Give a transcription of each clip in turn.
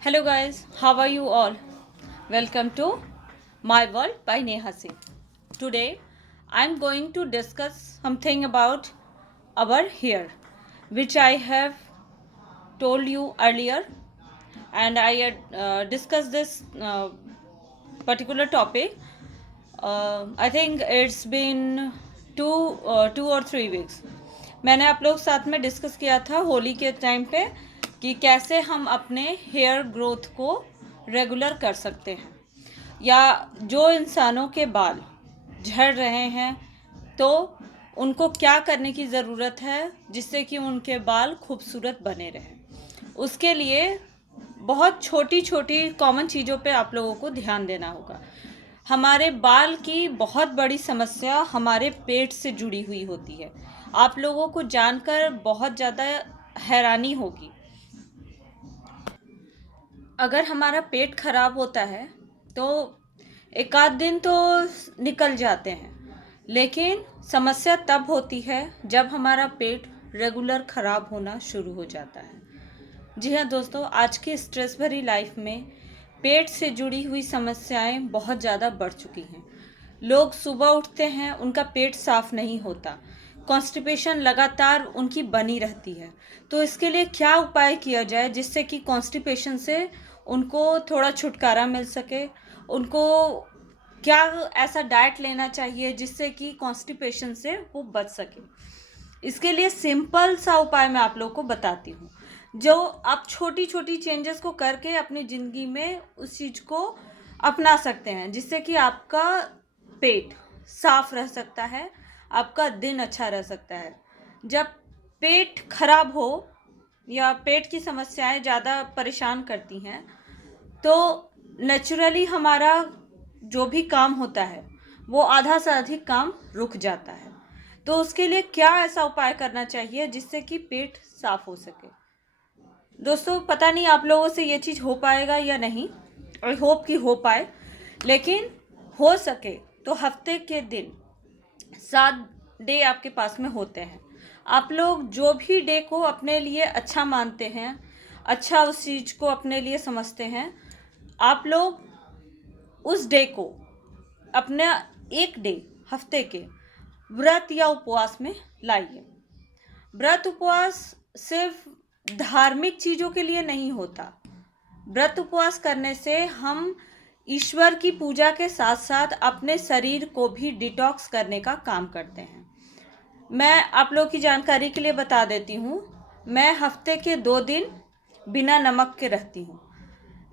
Hello guys, how are you all? Welcome to My World by Neha Singh. Today I'm going to discuss something about our hair, which I have told you earlier, and I had discussed this particular topic. I think it's been two or 3 weeks. मैंने आप लोग साथ में discuss किया था होली के time पे कि कैसे हम अपने हेयर ग्रोथ को रेगुलर कर सकते हैं, या जो इंसानों के बाल झड़ रहे हैं तो उनको क्या करने की ज़रूरत है जिससे कि उनके बाल खूबसूरत बने रहें। उसके लिए बहुत छोटी छोटी कॉमन चीज़ों पे आप लोगों को ध्यान देना होगा। हमारे बाल की बहुत बड़ी समस्या हमारे पेट से जुड़ी हुई होती है। आप लोगों को जानकर बहुत ज़्यादा हैरानी होगी। अगर हमारा पेट खराब होता है तो एक आध दिन तो निकल जाते हैं, लेकिन समस्या तब होती है जब हमारा पेट रेगुलर खराब होना शुरू हो जाता है। जी हाँ दोस्तों, आज की स्ट्रेस भरी लाइफ में पेट से जुड़ी हुई समस्याएं बहुत ज़्यादा बढ़ चुकी हैं। लोग सुबह उठते हैं, उनका पेट साफ नहीं होता, कॉन्स्टिपेशन लगातार उनकी बनी रहती है। तो इसके लिए क्या उपाय किया जाए जिससे कि कॉन्स्टिपेशन से उनको थोड़ा छुटकारा मिल सके। उनको क्या ऐसा डाइट लेना चाहिए जिससे कि कॉन्स्टिपेशन से वो बच सके। इसके लिए सिंपल सा उपाय मैं आप लोग को बताती हूँ, जो आप छोटी छोटी चेंजेस को करके अपनी ज़िंदगी में उस चीज़ को अपना सकते हैं, जिससे कि आपका पेट साफ रह सकता है, आपका दिन अच्छा रह सकता है। जब पेट खराब हो या पेट की समस्याएं ज़्यादा परेशान करती हैं तो नेचुरली हमारा जो भी काम होता है वो आधा से अधिक काम रुक जाता है। तो उसके लिए क्या ऐसा उपाय करना चाहिए जिससे कि पेट साफ हो सके। दोस्तों, पता नहीं आप लोगों से ये चीज़ हो पाएगा या नहीं, आई होप कि हो पाए, लेकिन हो सके तो हफ्ते के दिन 7 डे आपके पास में होते हैं। आप लोग जो भी डे को अपने लिए अच्छा मानते हैं, अच्छा उस चीज़ को अपने लिए समझते हैं, आप लोग उस डे को अपना एक डे हफ्ते के व्रत या उपवास में लाइए। व्रत उपवास सिर्फ धार्मिक चीज़ों के लिए नहीं होता। व्रत उपवास करने से हम ईश्वर की पूजा के साथ साथ अपने शरीर को भी डिटॉक्स करने का काम करते हैं। मैं आप लोग की जानकारी के लिए बता देती हूँ, मैं हफ्ते के 2 दिन बिना नमक के रहती हूँ।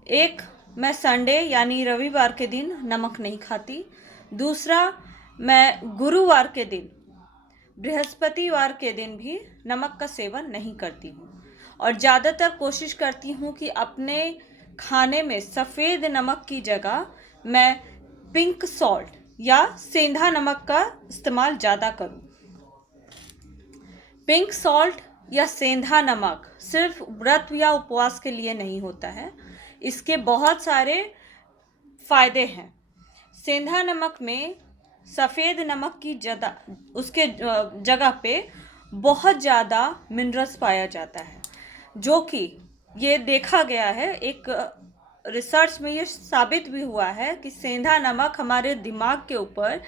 एक, मैं संडे यानी रविवार के दिन नमक नहीं खाती। दूसरा, मैं गुरुवार के दिन, बृहस्पतिवार के दिन भी नमक का सेवन नहीं करती हूँ। और ज़्यादातर कोशिश करती हूँ कि अपने खाने में सफ़ेद नमक की जगह मैं पिंक सॉल्ट या सेंधा नमक का इस्तेमाल ज़्यादा करूँ। पिंक सॉल्ट या सेंधा नमक सिर्फ व्रत या उपवास के लिए नहीं होता है, इसके बहुत सारे फायदे हैं। सेंधा नमक में सफ़ेद नमक की उसके जगह पे बहुत ज़्यादा मिनरल्स पाया जाता है, जो कि ये देखा गया है, एक रिसर्च में ये साबित भी हुआ है कि सेंधा नमक हमारे दिमाग के ऊपर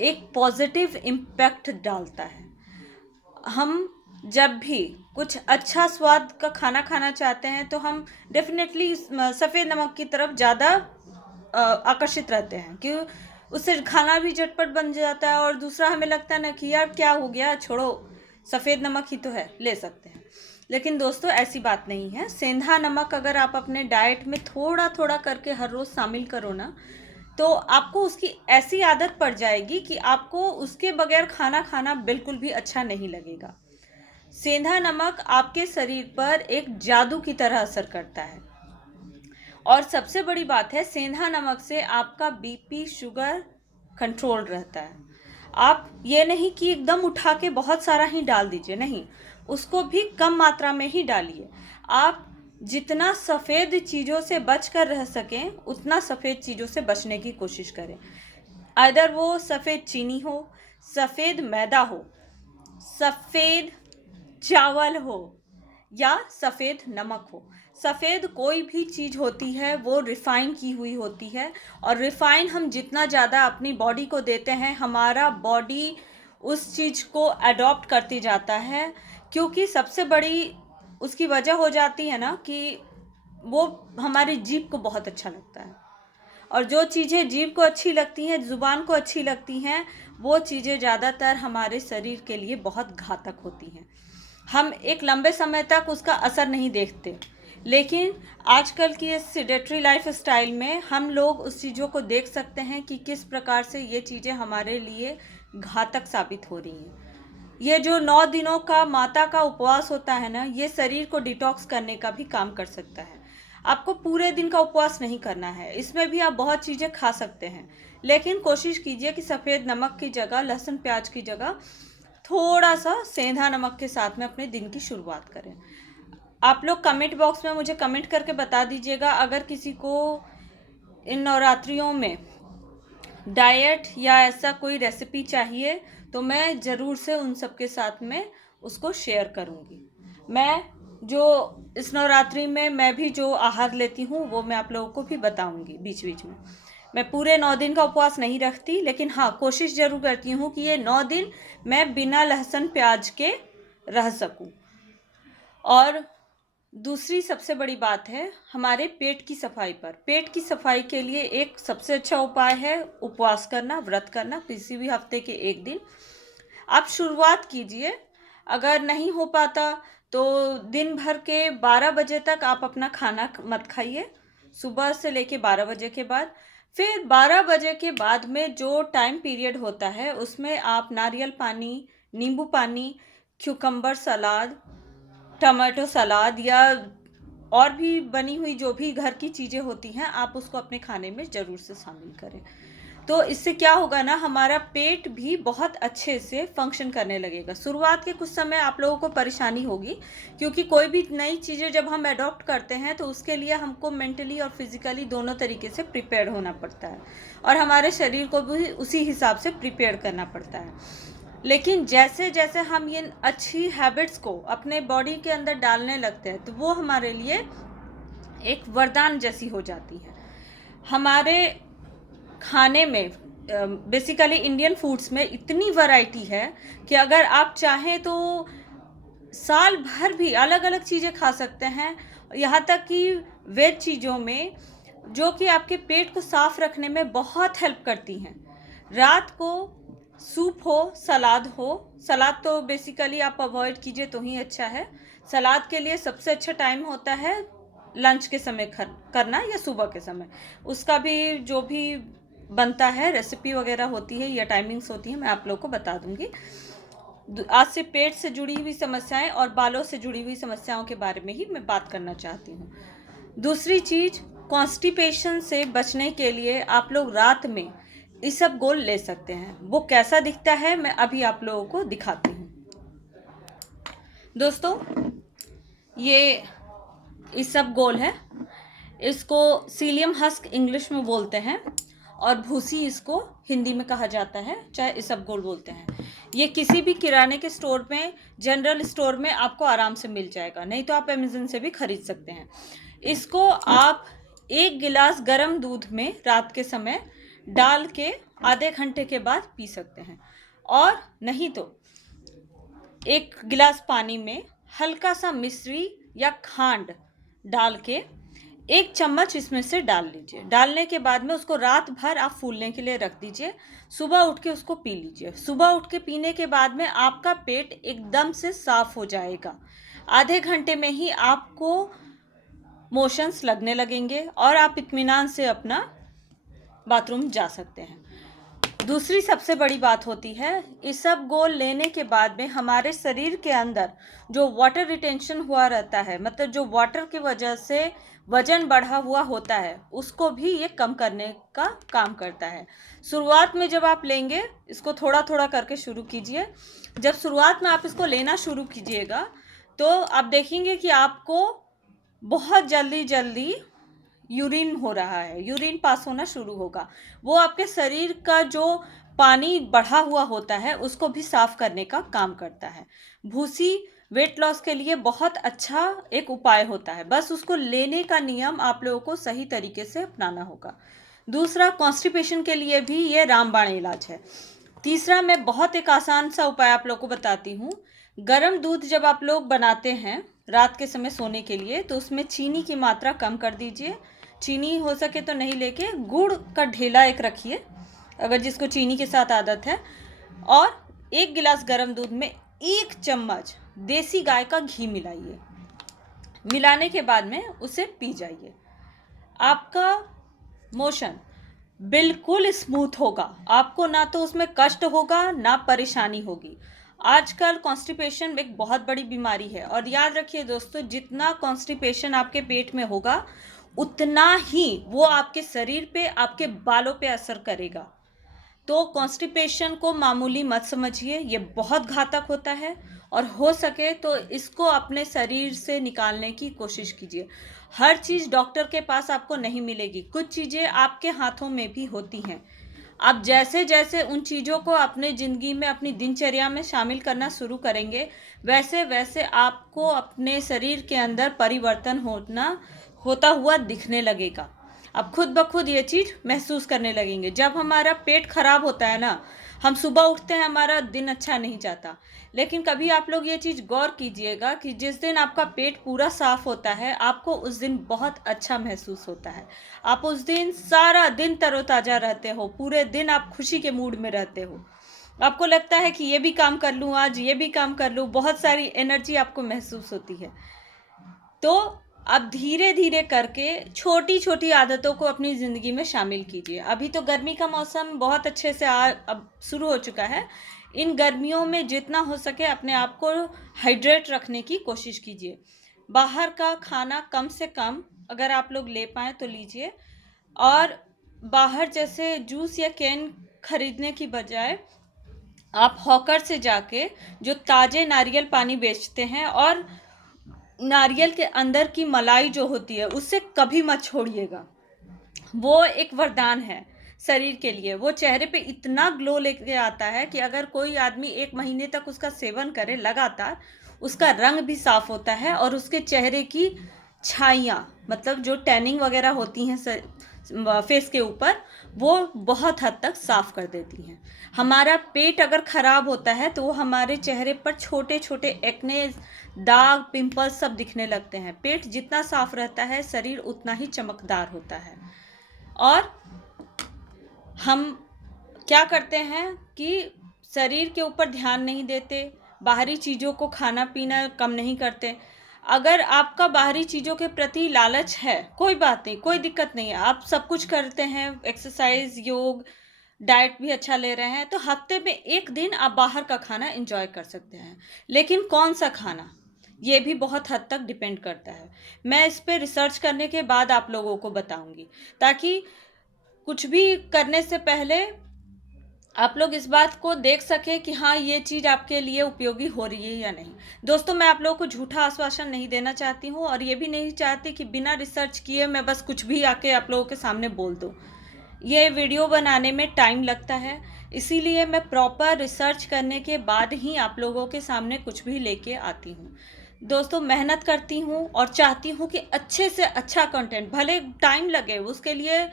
एक पॉजिटिव इम्पैक्ट डालता है। हम जब भी कुछ अच्छा स्वाद का खाना खाना चाहते हैं तो हम डेफिनेटली सफ़ेद नमक की तरफ ज़्यादा आकर्षित रहते हैं, क्यों? उससे खाना भी झटपट बन जाता है, और दूसरा हमें लगता है ना कि यार क्या हो गया, छोड़ो, सफ़ेद नमक ही तो है, ले सकते हैं। लेकिन दोस्तों, ऐसी बात नहीं है। सेंधा नमक अगर आप अपने डाइट में थोड़ा थोड़ा करके हर रोज़ शामिल करो ना, तो आपको उसकी ऐसी आदत पड़ जाएगी कि आपको उसके बगैर खाना खाना बिल्कुल भी अच्छा नहीं लगेगा। सेंधा नमक आपके शरीर पर एक जादू की तरह असर करता है। और सबसे बड़ी बात है, सेंधा नमक से आपका बीपी, शुगर कंट्रोल रहता है। आप ये नहीं कि एकदम उठा के बहुत सारा ही डाल दीजिए, नहीं, उसको भी कम मात्रा में ही डालिए। आप जितना सफ़ेद चीज़ों से बच कर रह सकें उतना सफ़ेद चीज़ों से बचने की कोशिश करें। अदर वो सफ़ेद चीनी हो, सफ़ेद मैदा हो, सफ़ेद चावल हो या सफ़ेद नमक हो, सफ़ेद कोई भी चीज़ होती है वो रिफ़ाइन की हुई होती है, और रिफ़ाइन हम जितना ज़्यादा अपनी बॉडी को देते हैं, हमारा बॉडी उस चीज़ को अडॉप्ट करती जाता है। क्योंकि सबसे बड़ी उसकी वजह हो जाती है ना कि वो हमारी जीभ को बहुत अच्छा लगता है, और जो चीज़ें जीभ को अच्छी लगती हैं, ज़ुबान को अच्छी लगती हैं, वो चीज़ें ज़्यादातर हमारे शरीर के लिए बहुत घातक होती हैं। हम एक लंबे समय तक उसका असर नहीं देखते, लेकिन आजकल की इस सेडेटरी लाइफ स्टाइल में हम लोग उस चीज़ों को देख सकते हैं कि किस प्रकार से ये चीज़ें हमारे लिए घातक साबित हो रही हैं। ये जो 9 दिनों का माता का उपवास होता है ना, ये शरीर को डिटॉक्स करने का भी काम कर सकता है। आपको पूरे दिन का उपवास नहीं करना है, इसमें भी आप बहुत चीज़ें खा सकते हैं, लेकिन कोशिश कीजिए कि सफ़ेद नमक की जगह, लहसुन प्याज की जगह थोड़ा सा सेंधा नमक के साथ में अपने दिन की शुरुआत करें। आप लोग कमेंट बॉक्स में मुझे कमेंट करके बता दीजिएगा, अगर किसी को इन नवरात्रियों में डाइट या ऐसा कोई रेसिपी चाहिए तो मैं ज़रूर से उन सब के साथ में उसको शेयर करूँगी। मैं जो इस नवरात्रि में मैं भी जो आहार लेती हूँ वो मैं आप लोगों को भी बताऊँगी बीच बीच में। मैं पूरे 9 दिन का उपवास नहीं रखती, लेकिन हाँ, कोशिश ज़रूर करती हूँ कि ये 9 दिन मैं बिना लहसुन प्याज के रह सकूँ। और दूसरी सबसे बड़ी बात है हमारे पेट की सफाई पर। पेट की सफाई के लिए एक सबसे अच्छा उपाय है उपवास करना, व्रत करना, किसी भी हफ्ते के एक दिन आप शुरुआत कीजिए। अगर नहीं हो पाता तो दिन भर के 12 बजे तक आप अपना खाना मत खाइए, सुबह से लेके 12 बजे के बाद। फिर 12 बजे के बाद में जो टाइम पीरियड होता है उसमें आप नारियल पानी, नींबू पानी, क्यूकम्बर सलाद, टमाटो सलाद या और भी बनी हुई जो भी घर की चीज़ें होती हैं, आप उसको अपने खाने में ज़रूर से शामिल करें। तो इससे क्या होगा ना, हमारा पेट भी बहुत अच्छे से फंक्शन करने लगेगा। शुरुआत के कुछ समय आप लोगों को परेशानी होगी, क्योंकि कोई भी नई चीज़ें जब हम अडॉप्ट करते हैं तो उसके लिए हमको मेंटली और फिजिकली दोनों तरीके से प्रिपेयर होना पड़ता है, और हमारे शरीर को भी उसी हिसाब से प्रिपेयर करना पड़ता है। लेकिन जैसे जैसे हम ये अच्छी हैबिट्स को अपने बॉडी के अंदर डालने लगते हैं तो वो हमारे लिए एक वरदान जैसी हो जाती है। हमारे खाने में बेसिकली इंडियन फूड्स में इतनी वैरायटी है कि अगर आप चाहें तो साल भर भी अलग अलग चीज़ें खा सकते हैं। यहाँ तक कि वेज चीज़ों में जो कि आपके पेट को साफ रखने में बहुत हेल्प करती हैं। रात को सूप हो, सलाद हो, सलाद तो बेसिकली आप अवॉइड कीजिए तो ही अच्छा है। सलाद के लिए सबसे अच्छा टाइम होता है लंच के समय करना या सुबह के समय। उसका भी जो भी बनता है, रेसिपी वगैरह होती है या टाइमिंग्स होती है, मैं आप लोग को बता दूंगी। आज से पेट से जुड़ी हुई समस्याएं और बालों से जुड़ी हुई समस्याओं के बारे में ही मैं बात करना चाहती हूँ। दूसरी चीज़, कॉन्स्टिपेशन से बचने के लिए आप लोग रात में इसबगोल ले सकते हैं। वो कैसा दिखता है मैं अभी आप लोगों को दिखाती हूँ। दोस्तों, ये इसबगोल है, इसको सीलियम हस्क इंग्लिश में बोलते हैं और भूसी इसको हिंदी में कहा जाता है, चाहे इसबगोल बोलते हैं। ये किसी भी किराने के स्टोर में, जनरल स्टोर में आपको आराम से मिल जाएगा, नहीं तो आप अमेज़न से भी खरीद सकते हैं। इसको आप 1 गिलास गर्म दूध में रात के समय डाल के आधे घंटे के बाद पी सकते हैं, और नहीं तो 1 गिलास पानी में हल्का सा मिश्री या खांड डाल के 1 चम्मच इसमें से डाल लीजिए। डालने के बाद में उसको रात भर आप फूलने के लिए रख दीजिए। सुबह उठ के उसको पी लीजिए। सुबह उठ के पीने के बाद में आपका पेट एकदम से साफ हो जाएगा। आधे घंटे में ही आपको मोशंस लगने लगेंगे और आप इत्मीनान से अपना बाथरूम जा सकते हैं। दूसरी सबसे बड़ी बात होती है, इसबगोल लेने के बाद में हमारे शरीर के अंदर जो वाटर रिटेंशन हुआ रहता है, मतलब जो वाटर की वजह से वजन बढ़ा हुआ होता है, उसको भी ये कम करने का काम करता है। शुरुआत में जब आप लेंगे, इसको थोड़ा थोड़ा करके शुरू कीजिए। जब शुरुआत में आप इसको लेना शुरू कीजिएगा तो आप देखेंगे कि आपको बहुत जल्दी जल्दी यूरिन हो रहा है, यूरिन पास होना शुरू होगा। वो आपके शरीर का जो पानी बढ़ा हुआ होता है उसको भी साफ करने का काम करता है। भूसी वेट लॉस के लिए बहुत अच्छा एक उपाय होता है, बस उसको लेने का नियम आप लोगों को सही तरीके से अपनाना होगा। दूसरा, कॉन्स्टिपेशन के लिए भी ये रामबाण इलाज है। तीसरा, मैं बहुत एक आसान सा उपाय आप लोगों को बताती हूँ। गर्म दूध जब आप लोग बनाते हैं रात के समय सोने के लिए, तो उसमें चीनी की मात्रा कम कर दीजिए। चीनी हो सके तो नहीं लेके गुड़ का ढेला एक रखिए, अगर जिसको चीनी के साथ आदत है। और 1 गिलास गर्म दूध में 1 चम्मच देसी गाय का घी मिलाइए। मिलाने के बाद में उसे पी जाइए। आपका मोशन बिल्कुल स्मूथ होगा, आपको ना तो उसमें कष्ट होगा ना परेशानी होगी। आजकल कॉन्स्टिपेशन एक बहुत बड़ी बीमारी है, और याद रखिए दोस्तों, जितना कॉन्स्टिपेशन आपके पेट में होगा उतना ही वो आपके शरीर पे, आपके बालों पे असर करेगा। तो कॉन्स्टिपेशन को मामूली मत समझिए, ये बहुत घातक होता है, और हो सके तो इसको अपने शरीर से निकालने की कोशिश कीजिए। हर चीज़ डॉक्टर के पास आपको नहीं मिलेगी, कुछ चीज़ें आपके हाथों में भी होती हैं। आप जैसे जैसे उन चीज़ों को अपने ज़िंदगी में, अपनी दिनचर्या में शामिल करना शुरू करेंगे, वैसे वैसे आपको अपने शरीर के अंदर परिवर्तन होता हुआ दिखने लगेगा। आप खुद ब खुद ये चीज़ महसूस करने लगेंगे। जब हमारा पेट खराब होता है ना, हम सुबह उठते हैं, हमारा दिन अच्छा नहीं जाता। लेकिन कभी आप लोग ये चीज़ गौर कीजिएगा कि जिस दिन आपका पेट पूरा साफ होता है, आपको उस दिन बहुत अच्छा महसूस होता है। आप उस दिन सारा दिन तरोताज़ा रहते हो, पूरे दिन आप खुशी के मूड में रहते हो। आपको लगता है कि ये भी काम कर लूँ आज, ये भी काम कर लूँ, बहुत सारी एनर्जी आपको महसूस होती है। तो अब धीरे धीरे करके छोटी छोटी आदतों को अपनी ज़िंदगी में शामिल कीजिए। अभी तो गर्मी का मौसम बहुत अच्छे से अब शुरू हो चुका है। इन गर्मियों में जितना हो सके अपने आप को हाइड्रेट रखने की कोशिश कीजिए। बाहर का खाना कम से कम अगर आप लोग ले पाएँ तो लीजिए, और बाहर जैसे जूस या कैन खरीदने की बजाय आप हॉकर से जाके जो ताज़े नारियल पानी बेचते हैं, और नारियल के अंदर की मलाई जो होती है उससे कभी मत छोड़िएगा। वो एक वरदान है शरीर के लिए। वो चेहरे पे इतना ग्लो लेके आता है कि अगर कोई आदमी 1 महीने तक उसका सेवन करे लगातार, उसका रंग भी साफ होता है, और उसके चेहरे की छाइयाँ, मतलब जो टैनिंग वगैरह होती हैं फेस के ऊपर, वो बहुत हद तक साफ कर देती हैं। हमारा पेट अगर खराब होता है तो वो हमारे चेहरे पर छोटे छोटे एक्ने, दाग, पिंपल्स सब दिखने लगते हैं। पेट जितना साफ रहता है, शरीर उतना ही चमकदार होता है। और हम क्या करते हैं कि शरीर के ऊपर ध्यान नहीं देते, बाहरी चीज़ों को खाना पीना कम नहीं करते। अगर आपका बाहरी चीज़ों के प्रति लालच है, कोई बात नहीं, कोई दिक्कत नहीं है, आप सब कुछ करते हैं, एक्सरसाइज, योग, डाइट भी अच्छा ले रहे हैं, तो हफ्ते में 1 दिन आप बाहर का खाना एंजॉय कर सकते हैं। लेकिन कौन सा खाना, ये भी बहुत हद तक डिपेंड करता है। मैं इस पे रिसर्च करने के बाद आप लोगों को बताऊंगी, ताकि कुछ भी करने से पहले आप लोग इस बात को देख सके कि हाँ, ये चीज़ आपके लिए उपयोगी हो रही है या नहीं। दोस्तों, मैं आप लोगों को झूठा आश्वासन नहीं देना चाहती हूँ, और ये भी नहीं चाहती कि बिना रिसर्च किए मैं बस कुछ भी आके आप लोगों के सामने बोल दूँ। ये वीडियो बनाने में टाइम लगता है, इसीलिए मैं प्रॉपर रिसर्च करने के बाद ही आप लोगों के सामने कुछ भी लेके आती हूँ। दोस्तों, मेहनत करती हूँ और चाहती हूँ कि अच्छे से अच्छा कंटेंट, भले टाइम लगे उसके लिए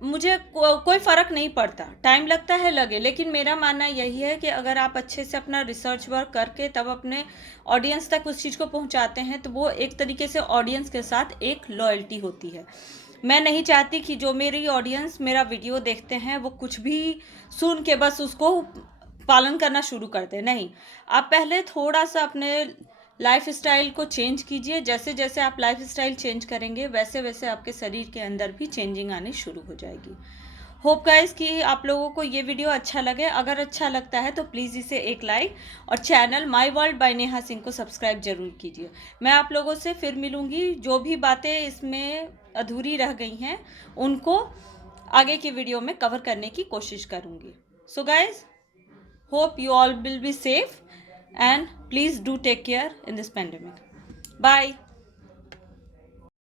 मुझे कोई फ़र्क नहीं पड़ता, टाइम लगता है लगे, लेकिन मेरा मानना यही है कि अगर आप अच्छे से अपना रिसर्च वर्क करके तब अपने ऑडियंस तक उस चीज़ को पहुंचाते हैं, तो वो एक तरीके से ऑडियंस के साथ एक लॉयल्टी होती है। मैं नहीं चाहती कि जो मेरी ऑडियंस मेरा वीडियो देखते हैं वो कुछ भी सुन के बस उसको पालन करना शुरू कर दें। नहीं, आप पहले थोड़ा सा अपने लाइफ स्टाइल को चेंज कीजिए। जैसे जैसे आप लाइफ स्टाइल चेंज करेंगे, वैसे वैसे आपके शरीर के अंदर भी चेंजिंग आनी शुरू हो जाएगी। होप गाइस कि आप लोगों को ये वीडियो अच्छा लगे। अगर अच्छा लगता है तो प्लीज़ इसे एक लाइक, और channel my world by Neha Singh को सब्सक्राइब जरूर कीजिए। मैं आप लोगों से फिर मिलूँगी, जो भी बातें इसमें अधूरी रह गई हैं उनको आगे की वीडियो में कवर करने की कोशिश करूँगी। So guys, hope you all will be safe, and please do take care in this pandemic. Bye.